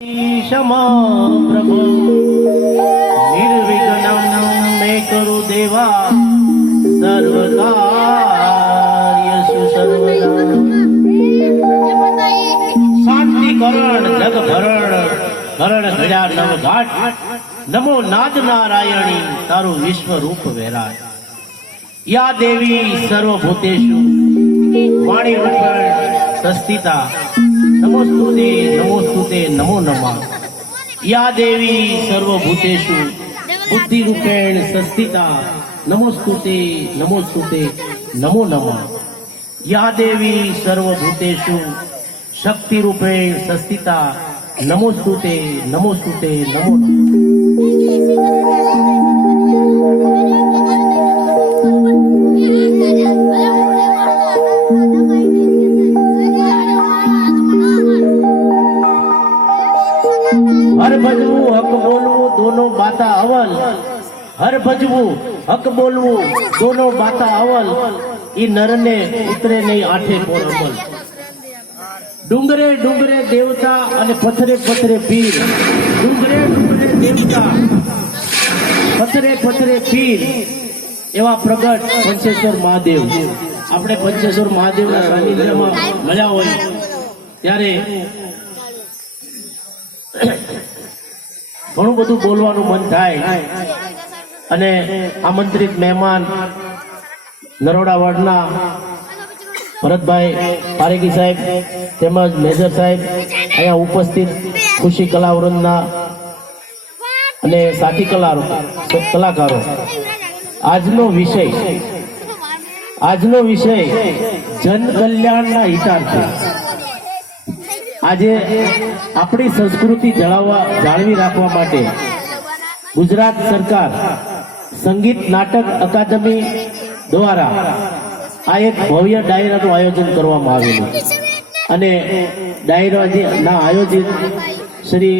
क्षमा प्रभु निर्विघ्नं मे कुरु देवा सर्वकार्येषु सर्वदा शांति करण जग भरण करण घड़ा नव घाट नमो नाद नारायणी तारु विश्व रूप वेराय या देवी सर्वभूतेषु वाणी रूपेण संस्थिता नमोस्तुते नमो नमः या देवी सर्वभूतेषु बुद्धि रूपेण संस्थिता नमोस्तुते नमो नमः या देवी सर्वभूतेषु शक्ति रूपेण संस्थिता नमोस्तुते नमो नमः हर भजवू हक बोलवू दोनों बाता अवल हर भजवू हक बोलवू दोनों बाता अवल ई नर ने उतरे नहीं आठे पोर अमल डूंगरे डूंगरे देवता अने पथरे पथरे पीर डूंगरे डूंगरे देवता पथरे पथरे पीर एवा प्रगट पंचेश्वर महादेव આપણે પંચેશ્વર મહાદેવના સાનિધ્યમાં મળ્યા હોય ત્યારે ઘણું બધું બોલવાનું મન થાય અને આમંત્રિત મહેમાન નરોડા વાડના ભરતભાઈ પારેખી સાહેબ તેમજ મેજર સાહેબ અહીંયા ઉપસ્થિત ખુશી કલાવૃંદના અને સાથી કલાકારો આજનો વિષય જન કલ્યાણના હિતાર્થે આજે આપણી સંસ્કૃતિ જાળવી રાખવા માટે ગુજરાત સરકાર સંગીત નાટક અકાદમી દ્વારા આ એક ભવ્ય ડાયરાનું આયોજન કરવામાં આવેલું અને ડાયરાના આયોજિત શ્રી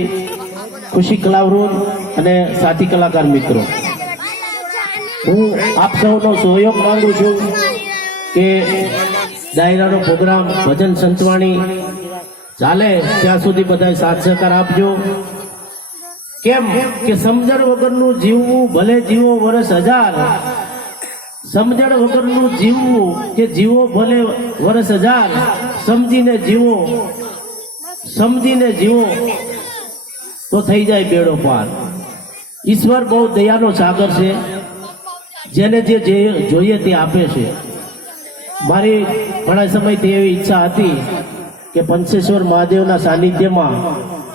ખુશી કલાવૃંદ અને સાથી કલાકાર મિત્રો હું આપ સૌનો સહયોગ માંગુ છું કે ડાયરાનો પ્રોગ્રામ ભજન સંતવાણી ચાલે ત્યાં સુધી બધા સાથ સહકાર આપજો કેમ કે સમજણ વગરનું જીવવું ભલે જીવો વર્ષ હજાર સમજણ વગરનું જીવવું કે જીવો ભલે વર્ષ હજાર સમજીને જીવો તો થઈ જાય બેડો પાર ઈશ્વર બહુ દયાનો સાગર છે જેને જે જોઈએ તે આપે છે મારી ઘણા સમયથી એવી ઈચ્છા હતી કે પંચેશ્વર મહાદેવના સાનિધ્યમાં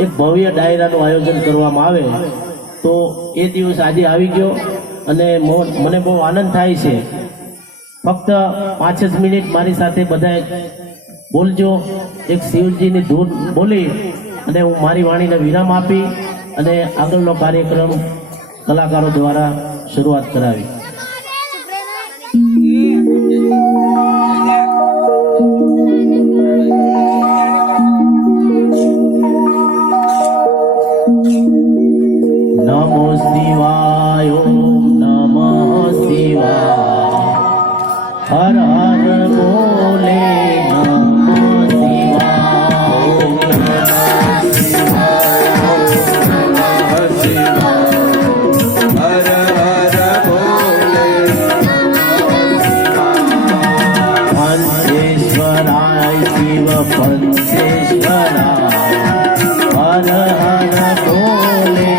એક ભવ્ય ડાયરાનું આયોજન કરવામાં આવે તો એ દિવસ આજે આવી ગયો અને મને બહુ આનંદ થાય છે ફક્ત 5 જ મિનિટ મારી સાથે બધાએ બોલજો એક શિવજીની ધૂન બોલી અને હું મારી વાણીને વિરામ આપી અને આગળનો કાર્યક્રમ કલાકારો દ્વારા શરૂઆત કરાવી नमो शिवाय ओम नमः शिवाय हर हर बोले नमो शिवाय ओम नमः शिवाय ओम नमः शिवाय हर हर बोले पंचेश्वराय शिव पंचेश्वराय हर हर बोले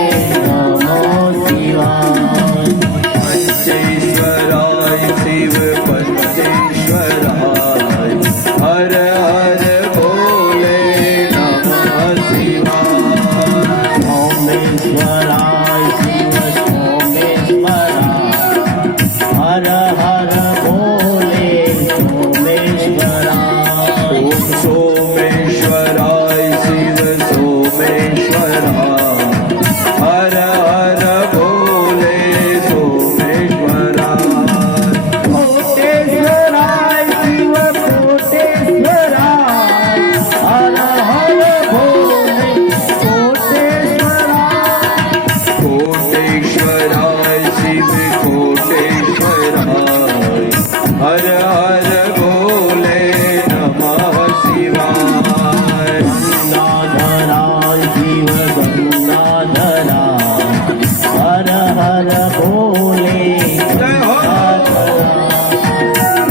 पंचेश्वराय शिव पंचेश्वराय हर हर बोले नमः शिवाय सोमेश्वराय शिव सोमेश्वराय हर हर बोले सोमेश्वराय ओम सोमेश्वराय शिव सोमेश्वराय ગંગાધરા હર હર ભોલે જય હો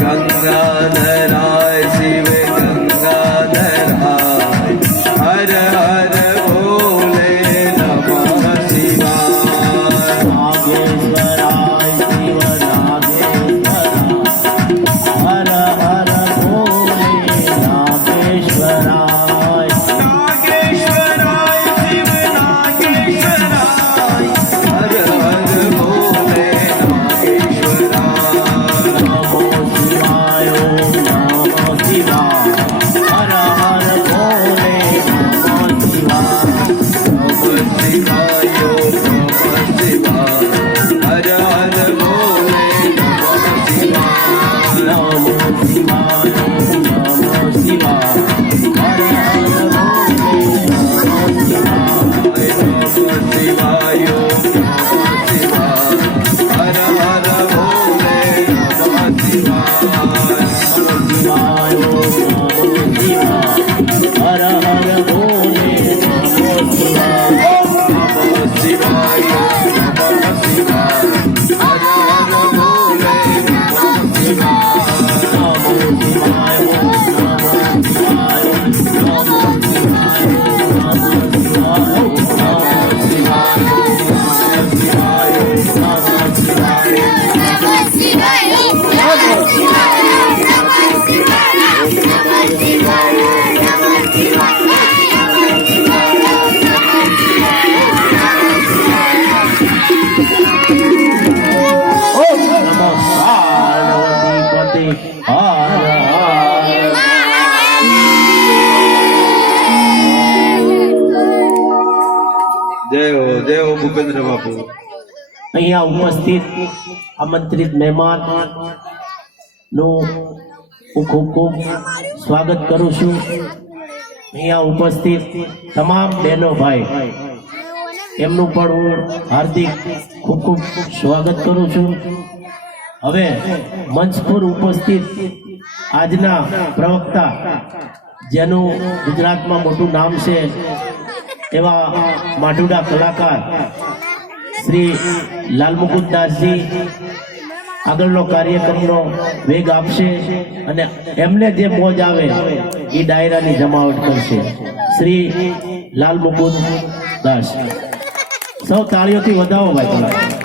ગંગાધરાય શિવ ગંગાધરાય હર હર ભોલે નમઃ શિવાય નાગેશ્વરાય શિવ નાગેશ્વરા હર હર ભોલે નાગેશ્વરાય નાગેશ્વરાય શિવ નાગેશ્વરાય હર હર ભોલે નાગેશ્વરાય નમો શિવાય ઓમ નમો શિવાય હર હર ભોલે નમો શિવાય નમઃ શિવાય નમઃ શિવાય હર હર ભોલે નમઃ શિવાય નમો શિવાય ઓમ નમો શિવાય હર હર ભોલે નમો શિવાય નમઃ શિવાય નમઃ શિવાય હર હર ભોલે નમઃ શિવાય શિવાય ઓમ નમો શિવાય હર હર ભોલે નમો શિવાય નમઃ શિવાય નમઃ શિવાય હર હર ભોલે નમઃ શિવાય નમો શિવાય ઓમ નમો શિવાય નમો શિવાય ઓમ નમો શિવાય ઓમ નમો પાર્વતી પતે હર હર જય હો ભૂપેન્દ્ર બાપુ અહીંયા ઉપસ્થિત આમંત્રિત મહેમાન નું હું ખૂબ ખૂબ સ્વાગત કરું છું. અહીંયા ઉપસ્થિત તમામ બહેનો ભાઈ એમનું પણ હું હાર્દિક ખૂબ ખૂબ સ્વાગત કરું છું. હવે મંચ પર ઉપસ્થિત આજના પ્રવક્તા જેનું ગુજરાતમાં મોટું નામ છે એવા માટુડા કલાકાર શ્રી લાલમુકુદાસજી આગળનો કાર્યક્રમનો વેગ આપશે અને એમને જે મોજ આવે એ ડાયરાની જમાવટ કરશે. શ્રી લાલમુકુદાસ સૌ તાળીઓથી વધાવો ભાઈ.